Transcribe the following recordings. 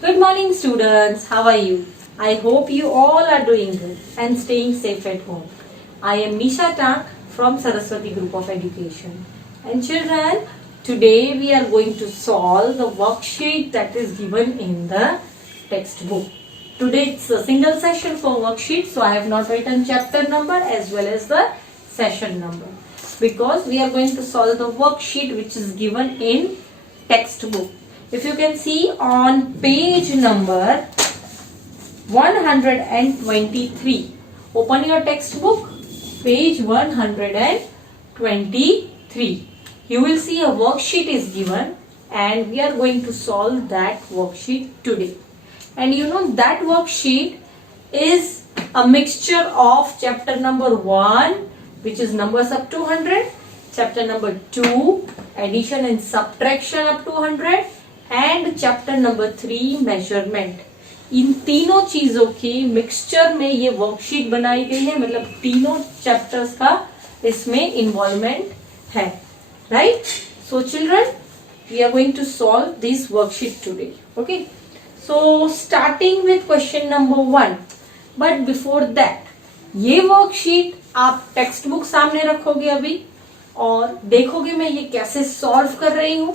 Good morning, students. How are you? I hope you all are doing good and staying safe at home. I am Nisha Tank from Saraswati Group of Education. And children, today we are going to solve the worksheet that is given in the textbook. Today it's a single session for worksheet, so I have not written chapter number as well as the session number, because we are going to solve the worksheet which is given in textbook. If you can see on page number 123, open your textbook, page 123. You will see a worksheet is given and we are going to solve that worksheet today. And you know that worksheet is a mixture of chapter number 1, which is numbers up to 100, chapter number 2, addition and subtraction up to 100, and chapter number 3 measurement. इन तीनों चीजों की mixture में ये worksheet बनाई गई है, मतलब तीनों चैप्टर्स का इसमें इन्वॉल्वमेंट है. Right? So children, we are going to solve this worksheet today. Okay, so starting with question number 1. But before that, ये वर्कशीट आप टेक्स्ट बुक सामने रखोगे अभी और देखोगे मैं ये कैसे सॉल्व कर रही हूं,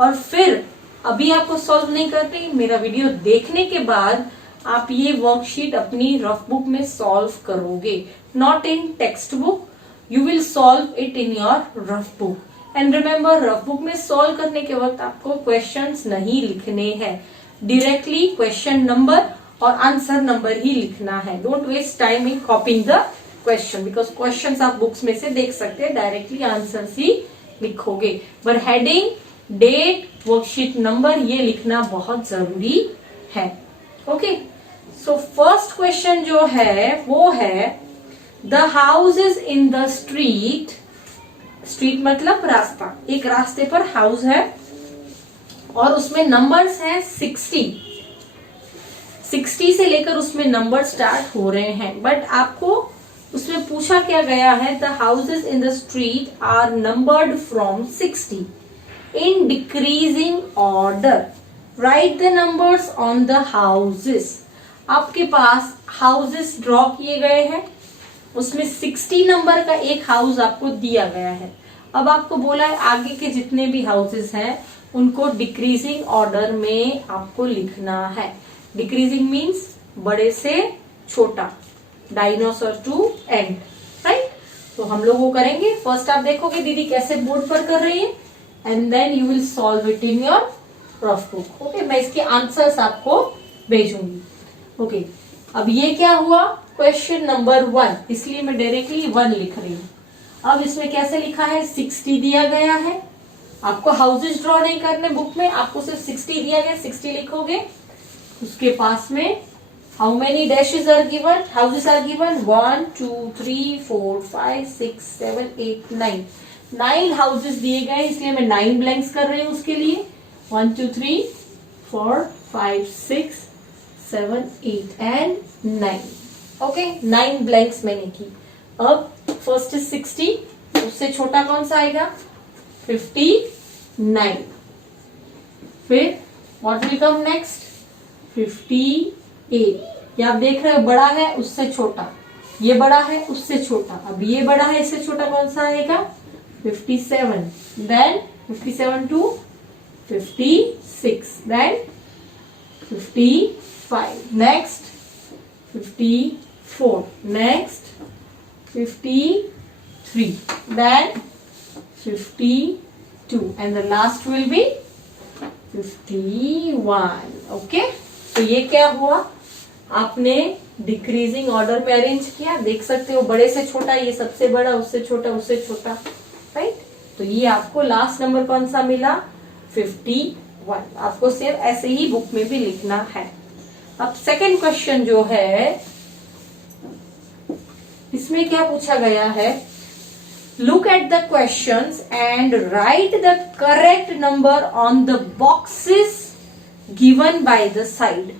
और फिर अभी आपको सॉल्व नहीं करनी, मेरा वीडियो देखने के बाद आप ये वर्कशीट अपनी रफ बुक में सॉल्व करोगे. Not in text book, you will solve it in your rough book. And remember, rough book में सॉल्व करने के वक्त आपको क्वेश्चंस नहीं लिखने हैं, डायरेक्टली क्वेश्चन नंबर और आंसर नंबर ही लिखना है. Don't waste time in copying the question, because questions आप बुक्स में से देख सकते हैं, डायरेक्टली आंसर ही लिखोगे. पर हेडिंग, डेट, वर्कशीट नंबर ये लिखना बहुत जरूरी है. ओके, सो फर्स्ट क्वेश्चन जो है वो है, the house is in the street. Street मतलब रास्ता. एक रास्ते पर हाउस है और उसमें नंबर्स हैं 60 से लेकर उसमें नंबर स्टार्ट हो रहे हैं. बट आपको उसमें पूछा क्या गया है, the houses in the street are numbered from 60 in decreasing order. Write the numbers on the houses. आपके पास हाउसेस ड्रॉ किए गए हैं, उसमें 60 नंबर का एक हाउस आपको दिया गया है. अब आपको बोला है आगे के जितने भी हाउसेस हैं उनको डिक्रीजिंग ऑर्डर में आपको लिखना है. डिक्रीजिंग मीन्स बड़े से छोटा, डायनासोर टू एंड. राइट? तो हम लोग वो करेंगे. फर्स्ट आप देखोगे दीदी कैसे बोर्ड पर कर रही है, and then you will solve it in your rough book. Okay, मैं इसके आंसर्स आपको भेजूंगी. Okay, अब ये क्या हुआ, क्वेश्चन नंबर 1, इसलिए मैं डायरेक्टली 1 लिख रही हूँ. अब इसमें कैसे लिखा है, 60 दिया गया है. आपको हाउसेस ड्रॉ नहीं करने बुक में, आपको सिर्फ 60 दिया गया, 60 लिखोगे. उसके पास में how many dashes are given, houses are given 1 2 3 4 5 6 7 8 9. 9 houses दिए गए, इसलिए मैं 9 ब्लैंक्स कर रही हूं उसके लिए. 1 2 3 4 5 6 7 8 एंड 9. ओके, 9 ब्लैंक्स मैंने की. अब फर्स्ट इज 60, उससे छोटा कौन सा आएगा, 59. फिर व्हाट विल कम नेक्स्ट, 58. ये आप देख रहे हो, बड़ा है उससे छोटा, ये बड़ा है उससे छोटा. अब ये बड़ा है, इससे छोटा कौन सा आएगा, 57. Then 57 to 56. Then 55. Next 54. Next 53. Then 52. And the last will be 51. Okay? तो ये क्या हुआ, आपने डिक्रीजिंग ऑर्डर में अरेंज किया. देख सकते हो बड़े से छोटा, ये सबसे बड़ा, उससे छोटा, उससे छोटा. राइट? तो ये आपको लास्ट नंबर कौन सा मिला, 51. आपको सिर्फ ऐसे ही बुक में भी लिखना है. अब सेकंड क्वेश्चन जो है, इसमें क्या पूछा गया है, look at the questions and right the correct number on the boxes given by the side.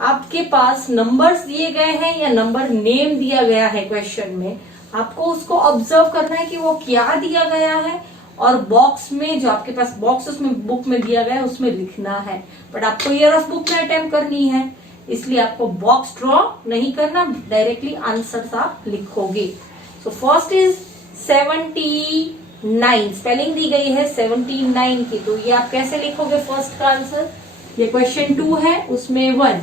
आपके पास नंबर्स दिए गए हैं या नंबर नेम दिया गया है क्वेश्चन में, आपको उसको ऑब्जर्व करना है कि वो क्या दिया गया है और बॉक्स में, जो आपके पास बॉक्स उसमें बुक में दिया गया है उसमें लिखना है। बट आपको ये रफ बुक में अटेम्प्ट करनी है, इसलिए आपको बॉक्स ड्रॉ नहीं करना, डायरेक्टली आंसर आप लिखोगे। सो फर्स्ट इज 79, स्पेलिंग दी गई है 79 की, तो ये आप कैसे लिखोगे फर्स्ट का आंसर? ये क्वेश्चन 2 है, उसमें 1,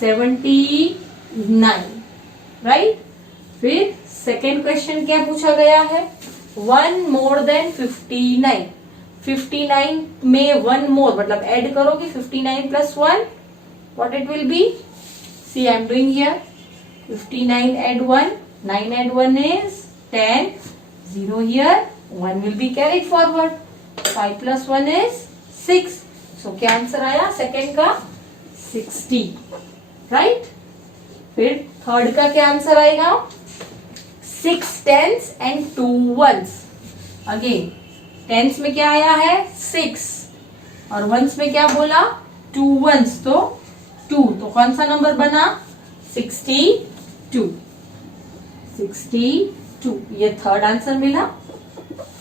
79, राइट। फिर सेकेंड क्वेश्चन क्या पूछा गया है? 1 मोर देन 59, 59 में 1 मोर मतलब ऐड करोगे 59 plus 1, what it will be? See, I am doing here 59 add 1, 9 add 1 is 10, 0 here, 1 will be carried forward, 5 plus 1 is 6, so क्या आंसर आया सेकेंड का? 60, राइट। फिर थर्ड का क्या आंसर आएगा? 6 tens and 2 ones, again tens में क्या आया है? 6, और वंस में क्या बोला? 2 ones, तो 2, तो कौन सा नंबर बना? 62, 62, ये थर्ड आंसर मिला।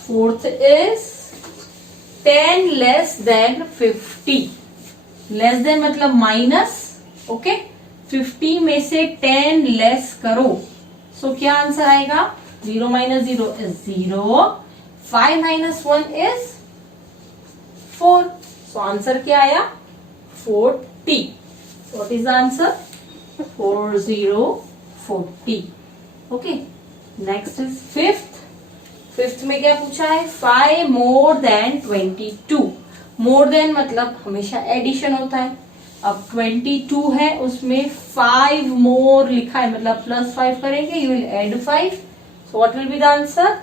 Fourth is 10 less than 50, less than मतलब माइनस, ओके। 50 में से 10 लेस करो, सो क्या आंसर आएगा? 0 minus 0 is 0, 5 minus 1 is 4, so answer क्या आया? 40। What is the answer? 40. Okay. Next is fifth. Fifth में क्या पूछा है? 5 more than 22. मोर देन मतलब हमेशा एडिशन होता है। अब 22 है, उसमें 5 मोर लिखा है, मतलब प्लस 5 करेंगे, you will add 5. So what will be the answer?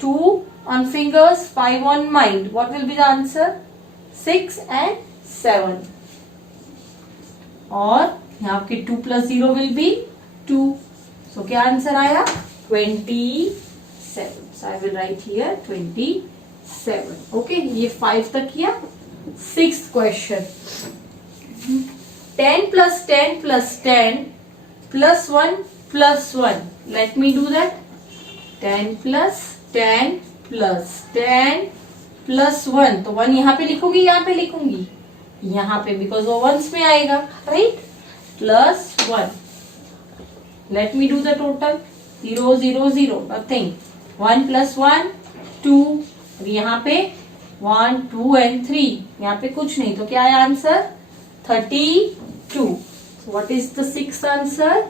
2 on fingers, 5 on mind. What will be the answer? 6 and 7. और यहाँ आपके 2 plus 0 will be 2. So क्या आंसर आया? 27. So I will write here 27. Okay, ये 5 तक किया। 6th question. 10 plus 10 plus 10 plus 1 plus 1. Let me do that. 10 plus 10 plus 10 plus 1. तो 1 यहाँ पे लिखूंगी, यहाँ पे लिखूंगी, यहाँ पे, बिकॉज वो वंस में आएगा, right. Plus 1, let me do the total. 0 0 0, nothing. 1 plus 1 2, यहाँ पे 1 2 and 3, यहाँ पे कुछ नहीं, तो क्या है answer? 32. What is the sixth answer?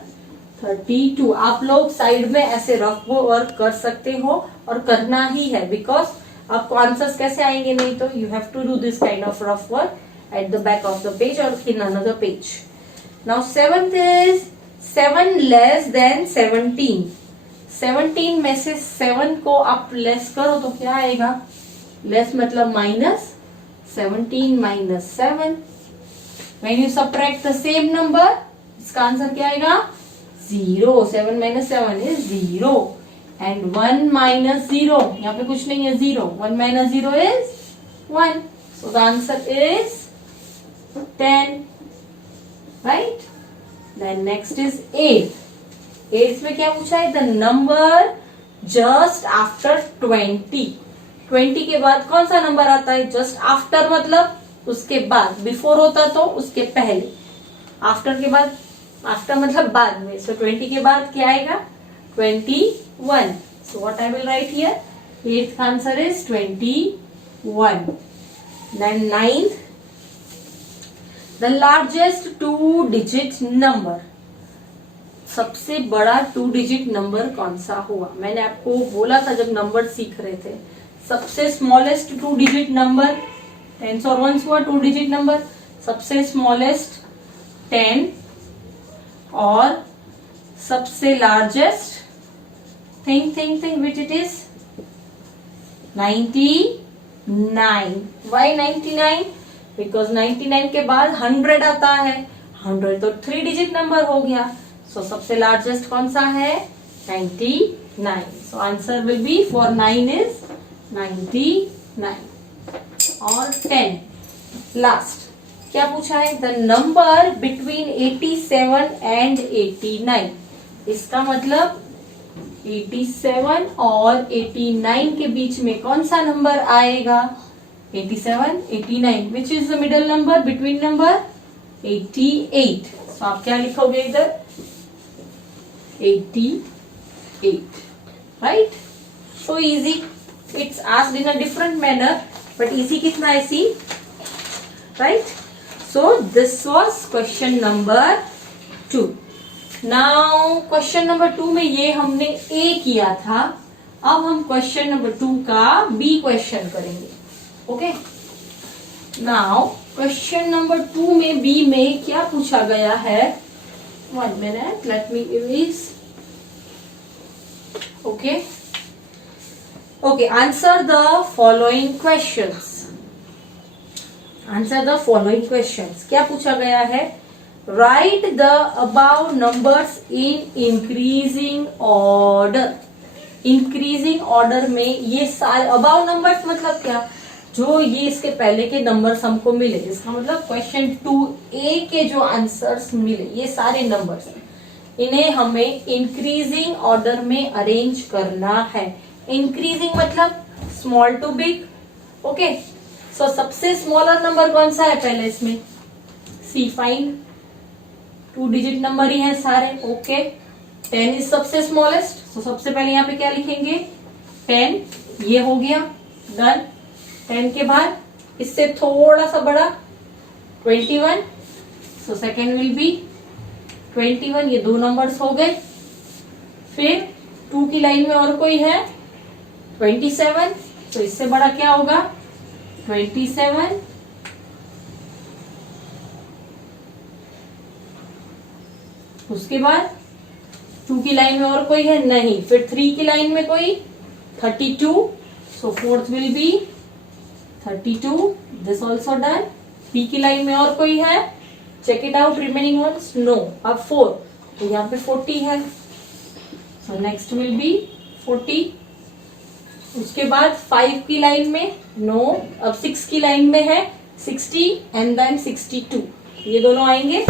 32. आप लोग साइड में ऐसे रफ वर्क कर सकते हो, और करना ही है, बिकॉज आपको आंसर्स कैसे आएंगे नहीं तो। You have to do this kind of rough work at the back of the page or in another page. Now 7th is 7 less than 17. 17 में से 7 को आप लेस करो तो क्या आएगा? लेस मतलब minus, 17 minus 7. When you subtract the same number, इसका आंसर क्या आएगा? 0. 7 minus 7 is 0. And 1 minus 0, यहाँ पे कुछ नहीं है, 0. 1 minus 0 is 1. So the answer is 10, right? Then next is 8. 8 में क्या पूछा है? The number just after 20. 20 के बाद कौन सा नंबर आता है? Just after मतलब उसके बाद, before होता तो उसके पहले, after के बाद, after मतलब बाद में, so 20 के बाद क्या आएगा? 21. So what I will write here? 8th answer is 21. Then 9th, the largest 2-digit number. सबसे बड़ा 2-digit नंबर कौन सा हुआ? मैंने आपको बोला था जब नंबर सीख रहे थे, सबसे स्मॉलेस्ट 2-digit नंबर, टेंस और वंस हुआ 2-digit नंबर, सबसे स्मॉलेस्ट 10 और सबसे largest, think which it is? 99. Why 99? Because 99 के बाद 100 आता है, 100 तो 3-digit नंबर हो गया, सो सबसे लार्जेस्ट कौन सा है? 99. So answer will B for 9 is 99. और 10 लास्ट क्या पूछा है? The number between 87 and 89. इसका मतलब 87 और 89 के बीच में कौन सा नंबर आएगा? 87, 89, which is the middle number between number 88। तो आप क्या लिखोगे इधर? 88, right? So easy, it's asked in a different manner, but easy कितना है? See, right? So this was question number 2। Now question number 2 में ये हमने ए किया था, अब हम क्वेश्चन नंबर 2 का बी क्वेश्चन करेंगे। ओके, नाउ क्वेश्चन नंबर 2 में बी में क्या पूछा गया है? 1 minute, let me erase. Okay, okay, answer the following questions. Answer the following questions. क्या पूछा गया है? Write the above numbers in increasing order. Increasing order में ये सारे above numbers मतलब क्या? जो ये इसके पहले के नंबर्स हमको मिले, इसका मतलब क्वेश्चन 2A के जो आंसर्स मिले, ये सारे नंबर्स, इन्हें हमें इंक्रीजिंग ऑर्डर में अरेंज करना है। इंक्रीजिंग मतलब स्मॉल टू बिग। ओके, सो सबसे स्मॉलर नंबर कौन सा है पहले इसमें? सी, फाइंड। 2 डिजिट नंबर ही है सारे। ओके, 10 इज सबसे स्मॉलेस्ट, तो सबसे पहले यहाँ पे क्या लिखेंगे? 10, ये हो गया, डन। 10 के बाद इससे थोड़ा सा बड़ा 21, सो सेकेंड विल बी 21, ये 2 नंबर्स हो गए। फिर 2 की लाइन में और कोई है 27, तो इससे बड़ा क्या होगा? 27। उसके बाद 2 की लाइन में और कोई है? नहीं। फिर 3 की लाइन में कोई? 32, so fourth will be 32, this also done. 3 की लाइन में और कोई है? Check it out, remaining ones, no. अब 4, तो यहाँ पे 40 है, सो नेक्स्ट विल बी 40। उसके बाद 5 की लाइन में नो, अब 6 की लाइन में है 60 एंड देन 62, ये दोनों आएंगे,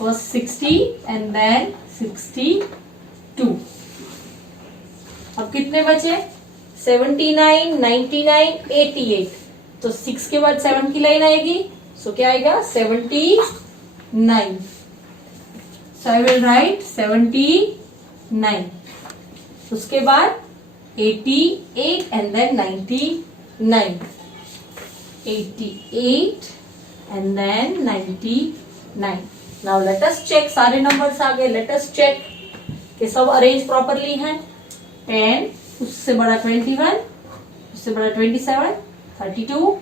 और 60 एंड देन 62। अब कितने बचे? 79, 99, 88, तो 6 के बाद 7 की लाइन आएगी, सो क्या आएगा? 79। So I will write 79। उसके बाद 88 and then 99, 88 and then 99। Now let us check, सारे नंबर्स आ गए, लेट अस चेक कि सब अरेंज प्रॉपरली हैं। 10, उससे बड़ा 21, उससे बड़ा 27, 32,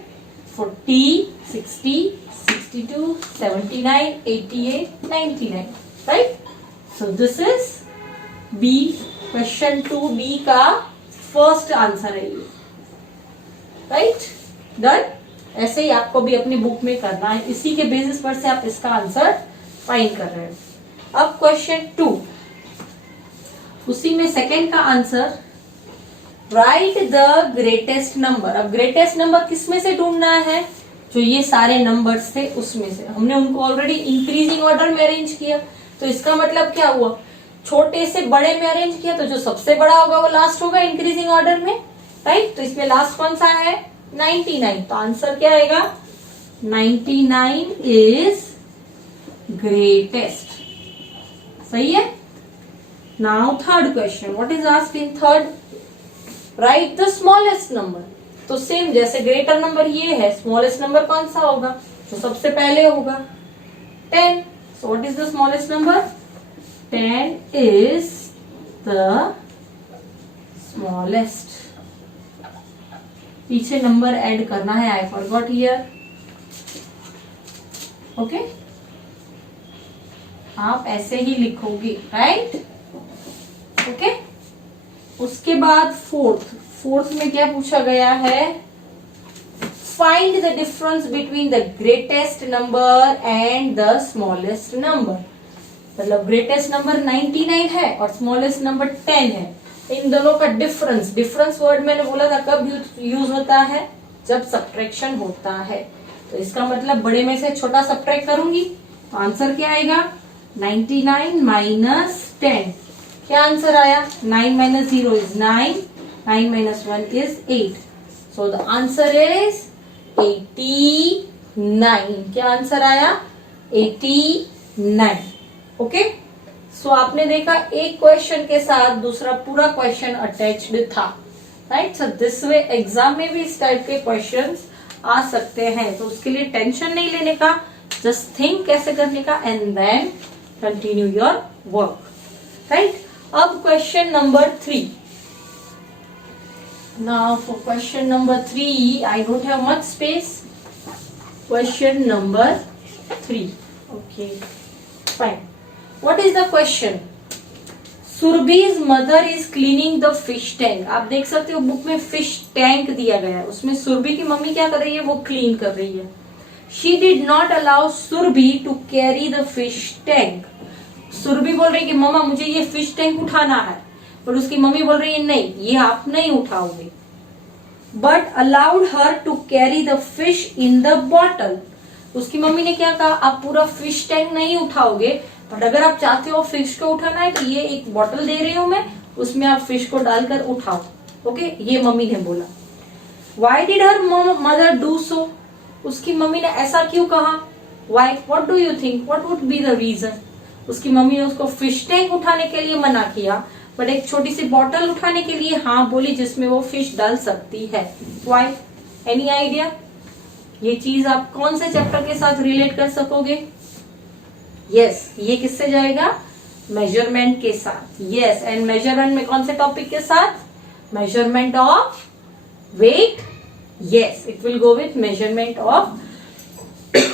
40, 60, 62, 79, 88, 99, right? So this is B, question 2B का फर्स्ट आंसर है ये, राइट? डन। ऐसे ही आपको भी अपनी बुक में करना है, इसी के बेसिस पर से आप इसका आंसर फाइंड कर रहे हो। अब क्वेश्चन 2, उसी में सेकेंड का answer, right the greatest number. अब ग्रेटेस्ट नंबर किसमें से ढूंढना है? जो ये सारे नंबर्स थे उसमें से। हमने उनको ऑलरेडी इंक्रीजिंग ऑर्डर में अरेंज किया, तो इसका मतलब क्या हुआ? छोटे से बड़े में अरेंज किया, तो जो सबसे बड़ा होगा वो लास्ट होगा इंक्रीजिंग ऑर्डर में, राइट? तो इसमें लास्ट कौन सा है? 99, तो आंसर क्या आएगा? 99 इज ग्रेटेस्ट। सही है। Now third question, what is asked in third? Right the smallest number. तो सेम जैसे ग्रेटर नंबर ये है, स्मॉलेस्ट नंबर कौन सा होगा? जो सबसे पहले होगा 10। So what is the smallest number? 10 is the smallest. पीछे नंबर ऐड करना है, आई फॉरगॉट हियर। ओके, आप ऐसे ही लिखोगे, राइट? ओके, उसके बाद फोर्थ में क्या पूछा गया है? Find the difference between the greatest number and the smallest number. मतलब ग्रेटेस्ट नंबर 99 है और स्मॉलेस्ट नंबर 10 है, इन दोनों का डिफरेंस वर्ड मैंने बोला था कब यूज होता है? जब सब्ट्रैक्शन होता है। तो इसका मतलब बड़े में से छोटा सब्ट्रैक्ट करूंगी, तो आंसर क्या आएगा? 99 माइनस 10, क्या आंसर आया? 9 minus 0 is 9, 9 minus 1 is 8. So the answer is 89. क्या आंसर आया? 89. ओके, सो आपने देखा एक क्वेश्चन के साथ दूसरा पूरा क्वेश्चन अटैच्ड था, right? So this way exam में भी इस टाइप के क्वेश्चंस आ सकते हैं, तो उसके लिए टेंशन नहीं लेने का, जस्ट थिंक कैसे करने का and then continue your work, right? अब question number 3. Now for question number 3, I don't have much space. Question number 3. Okay, fine. What is the question? Surbhi's mother is cleaning the fish tank. आप देख सकते हो book में fish tank दिया गया है, उसमें सुरभि की मम्मी क्या कर रही है? वो क्लीन कर रही है. She did not allow Surbhi to carry the fish tank. Surabhi बोल रही है कि मम्मा मुझे ये फिश टैंक उठाना है, पर उसकी मम्मी बोल रही है नहीं, ये आप नहीं उठाओगे. But allowed her to carry the fish in the bottle. उसकी मम्मी ने क्या कहा? आप पूरा फिश टैंक नहीं उठाओगे, बट अगर आप चाहते हो फिश को उठाना है तो ये एक बॉटल दे रही हूं मैं, उसमें आप फिश को डालकर उठाओ. ओके, ये मम्मी ने बोला. Why did her mother do so? उसकी मम्मी ने ऐसा क्यों कहा? Why, what do you think, what would be the reason? उसकी मम्मी ने उसको फिश टैंक उठाने के लिए मना किया, बट एक छोटी सी बॉटल उठाने के लिए हाँ बोली, जिसमें वो फिश डाल सकती है. वाई? Any idea? ये चीज आप कौन से चैप्टर के साथ रिलेट कर सकोगे? यस, ये किससे जाएगा? मेजरमेंट के साथ. यस, एंड मेजरमेंट में कौन से टॉपिक के साथ? Measurement of weight. Yes, it will go with measurement of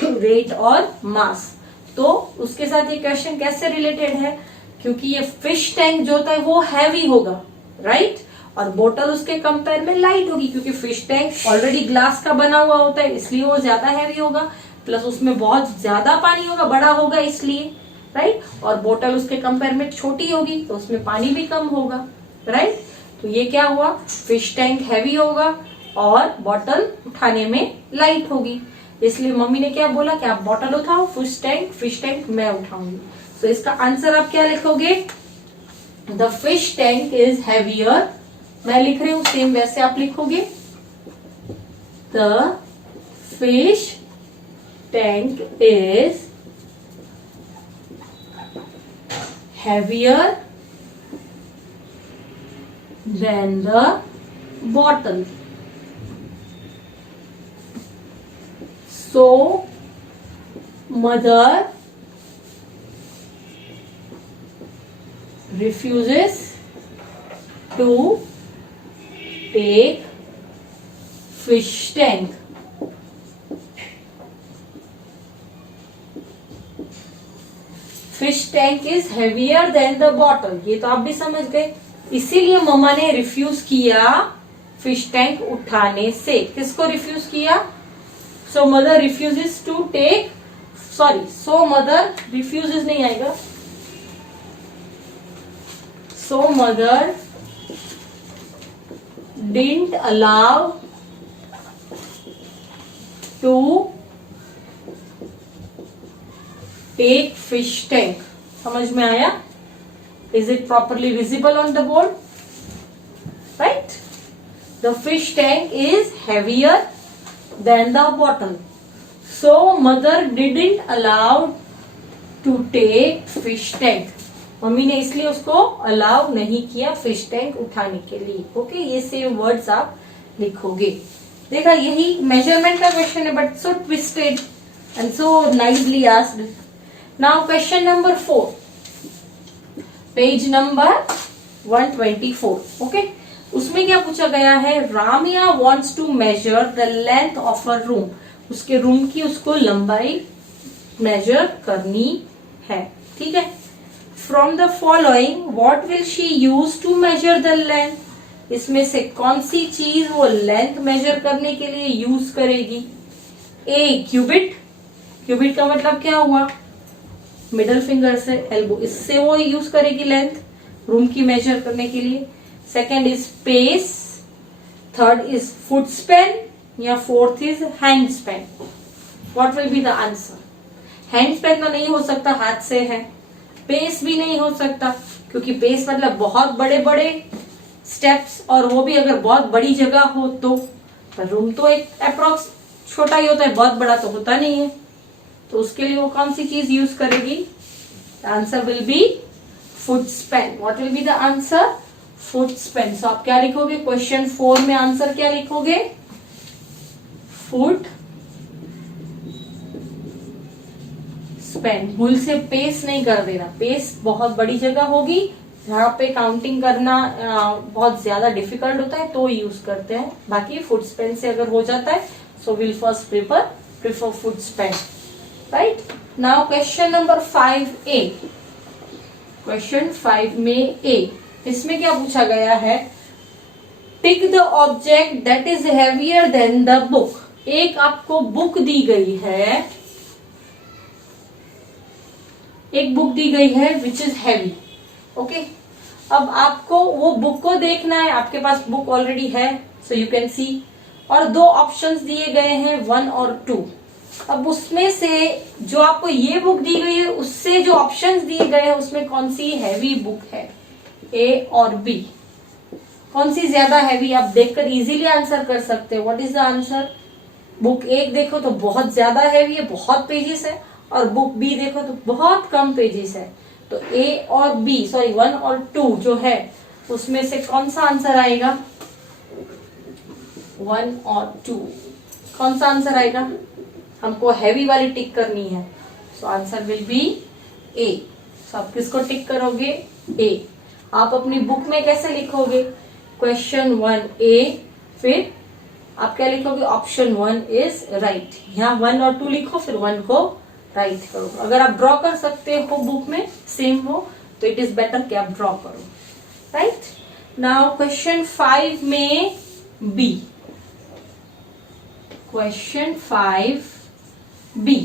weight और मास. तो उसके साथ ये क्वेश्चन कैसे रिलेटेड है? क्योंकि ये फिश टैंक जो होता है वो हैवी होगा, राइट? और बोतल उसके कंपेयर में लाइट होगी, क्योंकि फिश टैंक ऑलरेडी ग्लास का बना हुआ होता है, इसलिए वो ज्यादा हैवी होगा. प्लस उसमें बहुत ज्यादा पानी होगा, बड़ा होगा इसलिए, राइट? और बोतल उसके कंपेयर में छोटी होगी, तो उसमें पानी भी कम होगा, राइट? तो ये क्या हुआ? फिश टैंक हैवी होगा और बॉटल उठाने में लाइट होगी, इसलिए मम्मी ने क्या बोला कि आप बॉटल उठाओ, फिश टैंक मैं उठाऊंगी. तो इसका आंसर आप क्या लिखोगे? The fish tank is heavier. मैं लिख रही हूं सेम वैसे आप लिखोगे. The fish tank is heavier than the bottle. So mother refuses to take fish tank. Fish tank is heavier than the bottle. ये तो आप भी समझ गए, इसीलिए मम्मा ने रिफ्यूज किया फिश टैंक उठाने से. किसको रिफ्यूज किया? So mother refuses to take, sorry, so mother refuses नहीं आएगा. So mother didn't allow to take fish tank. समझ में आया? Is it properly visible on the board? Right? The fish tank is heavier than the bottle. So mother didn't allow to take fish tank. Mummy ने इसलिए उसको allow नहीं किया fish tank उठाने के लिए. ओके, ये सेम वर्ड्स आप लिखोगे. देखा, यही मेजरमेंट का क्वेश्चन है, but so twisted and so nicely asked. Now question number 4, page number 124. Okay, उसमें क्या पूछा गया है? Ramya wants to measure the length of a room. उसके रूम की उसको लंबाई मेजर करनी है. ठीक है. From the following what will she use to measure the length? इसमें से कौन सी चीज वो लेंथ मेजर करने के लिए यूज करेगी? ए, क्यूबिट. क्यूबिट का मतलब क्या हुआ? मिडल फिंगर से एल्बो, इससे वो यूज करेगी लेंथ रूम की मेजर करने के लिए. Second is pace, third is foot span, या fourth is hand span. What will be the answer? Hand span तो नहीं हो सकता, हाथ से है. पेस भी नहीं हो सकता, क्योंकि पेस मतलब बहुत बड़े बड़े स्टेप्स, और वो भी अगर बहुत बड़ी जगह हो तो। पर रूम तो एक अप्रोक्स छोटा ही होता है, बहुत बड़ा तो होता नहीं है। तो उसके लिए वो कौन सी चीज यूज करेगी? Answer will be foot span. What will be the answer? Foot span. So आप क्या लिखोगे क्वेश्चन 4 में? आंसर क्या लिखोगे? Foot span. भूल से पेस नहीं कर देना, पेस बहुत बड़ी जगह होगी जहाँ पे काउंटिंग करना बहुत ज्यादा डिफिकल्ट होता है तो यूज करते हैं। बाकी फुट स्पैन से अगर हो जाता है, so will first prefer foot span, right. Now question number 5A। Question 5 में A, इसमें क्या पूछा गया है? Tick the object that is heavier than the book. एक आपको बुक दी गई है, एक बुक दी गई है विच इज हैवी, ओके। अब आपको वो बुक को देखना है, आपके पास बुक ऑलरेडी है, सो यू कैन सी। और दो ऑप्शंस दिए गए हैं 1 और 2। अब उसमें से जो आपको ये बुक दी गई है, उससे जो ऑप्शंस दिए गए हैं उसमें कौन सी हैवी बुक है, ए और बी? कौन सी ज्यादा हैवी? आप देखकर इजीली आंसर कर सकते हो। What is the answer? Book एक देखो तो बहुत ज्यादा हैवी है, बहुत पेजेस है, और बुक बी देखो तो बहुत कम पेजेस है। तो ए और बी, सॉरी 1 और 2 जो है उसमें से कौन सा आंसर आएगा? 1 और 2 कौन सा आंसर आएगा? हमको हैवी वाली टिक करनी है, सो आंसर विल बी ए। सो आप किसको टिक करोगे? ए। आप अपनी बुक में कैसे लिखोगे? क्वेश्चन 1A, फिर आप क्या लिखोगे? Option 1 is right. यहाँ 1 और 2 लिखो, फिर 1 को राइट करो। अगर आप ड्रॉ कर सकते हो बुक में सेम हो तो इट इज बेटर कि आप ड्रॉ करो, राइट। नाउ क्वेश्चन 5 में बी। Question 5B।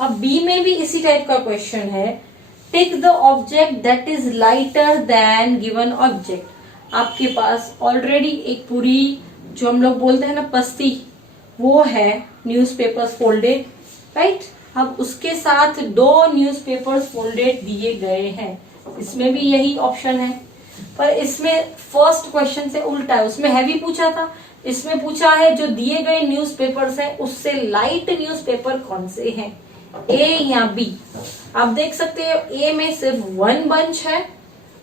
अब बी में भी इसी टाइप का क्वेश्चन है। Tick the object that is lighter than given object. आपके पास ऑलरेडी एक पूरी जो हम लोग बोलते हैं ना पस्ती, वो है न्यूज़पेपर्स फोल्डेड, राइट। अब उसके साथ 2 न्यूज़पेपर्स फोल्डेड दिए गए हैं। इसमें भी यही ऑप्शन है, पर इसमें फर्स्ट क्वेश्चन से उल्टा है। उसमें हैवी पूछा था, इसमें पूछा है जो दिए गए न्यूज़पेपर्स हैं उससे लाइट न्यूज़पेपर कौन से हैं, ए या बी। आप देख सकते हो ए में सिर्फ 1 बंच है,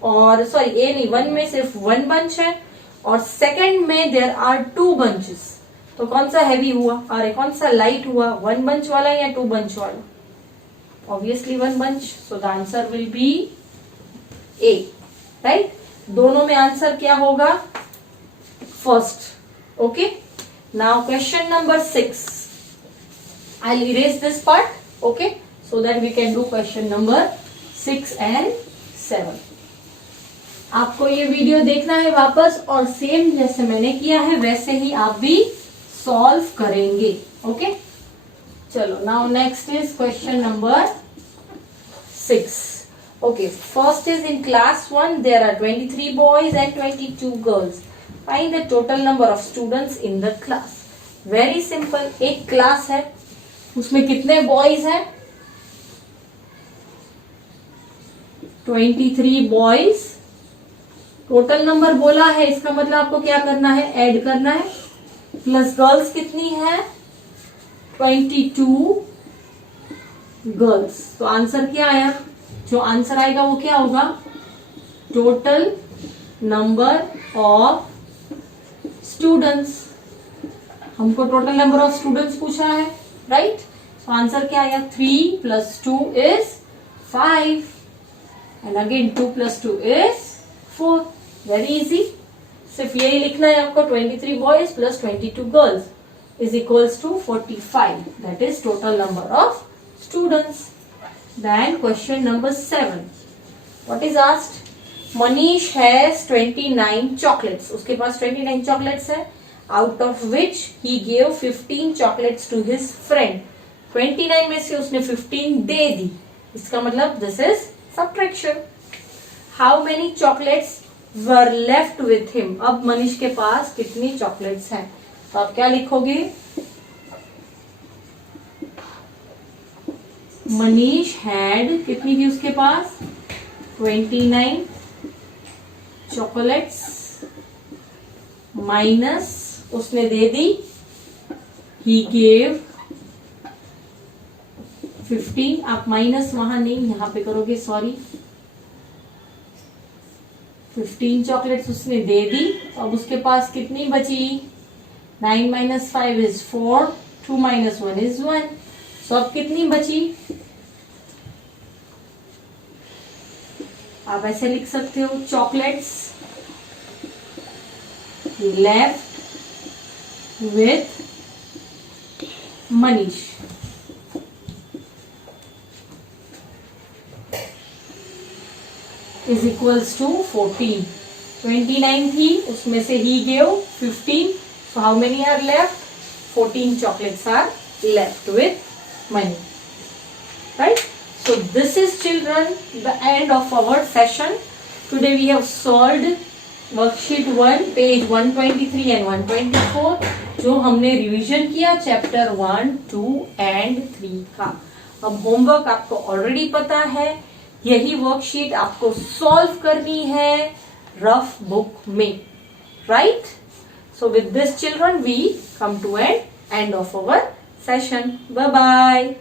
और सॉरी ए नहीं 1 में सिर्फ 1 बंच है, और सेकंड में देयर आर 2 बंचेस। तो कौन सा हैवी हुआ और कौन सा लाइट हुआ? 1 बंच वाला या 2 बंच वाला? Obviously 1 bunch. So the answer will B A, right. दोनों में आंसर क्या होगा? First, okay. Now question number 6। I'll erase this part, okay, so that we can do question number 6 and 7. आपको ये वीडियो देखना है वापस, और सेम जैसे मैंने किया है वैसे ही आप भी सॉल्व करेंगे, ओके। चलो, now next is question number 6. Okay, first is in class 1 there are 23 boys and 22 girls. Find the total number of students in the class. Very simple. एक क्लास है, उसमें कितने बॉयज हैं? 23 बॉयज। टोटल नंबर बोला है, इसका मतलब आपको क्या करना है? ऐड करना है। प्लस गर्ल्स कितनी है? 22 गर्ल्स। तो आंसर क्या आया? जो आंसर आएगा वो क्या होगा? Total number of students. हमको टोटल नंबर ऑफ स्टूडेंट्स पूछा है, राइट। सो आंसर क्या आया? 3 + 2 is 5 and again 2 + 2 is 4. Very easy. सिर्फ यही लिखना है आपको, 23 boys + 22 girls is equals to 45. That is total number of students. Then question number 7. What is asked? Manish has 29 chocolates. उसके पास 29 chocolates है, out of which he gave 15 chocolates to his friend. 29 में से उसने 15 दे दी, इसका मतलब this is subtraction. How many chocolates were left with him? अब मनीष के पास कितनी chocolates हैं? तो आप क्या लिखोगे? मनीष हैड, कितनी थी उसके पास? 29 चॉकलेट्स माइनस उसने दे दी, he gave 15, आप माइनस वहां नहीं यहां पे करोगे, सॉरी, 15 चॉकलेट्स उसने दे दी, अब उसके पास कितनी बची, 9 minus 5 is 4, 2 minus 1 is 1, so अब कितनी बची, आप ऐसे लिख सकते हो, chocolates left with Manish. Is equals to 14. 29 थी, उसमें से he gave 15. So how many are left? 14 chocolates are left with money. Right? So this is, children, the end of our session. Today we have solved worksheet 1 page 123 and 124 जो हमने revision किया chapter 1, 2 and 3 का। अब homework आपको already पता है, यही worksheet आपको सॉल्व करनी है रफ बुक में, right? So with this children we come to end of our session. Bye bye.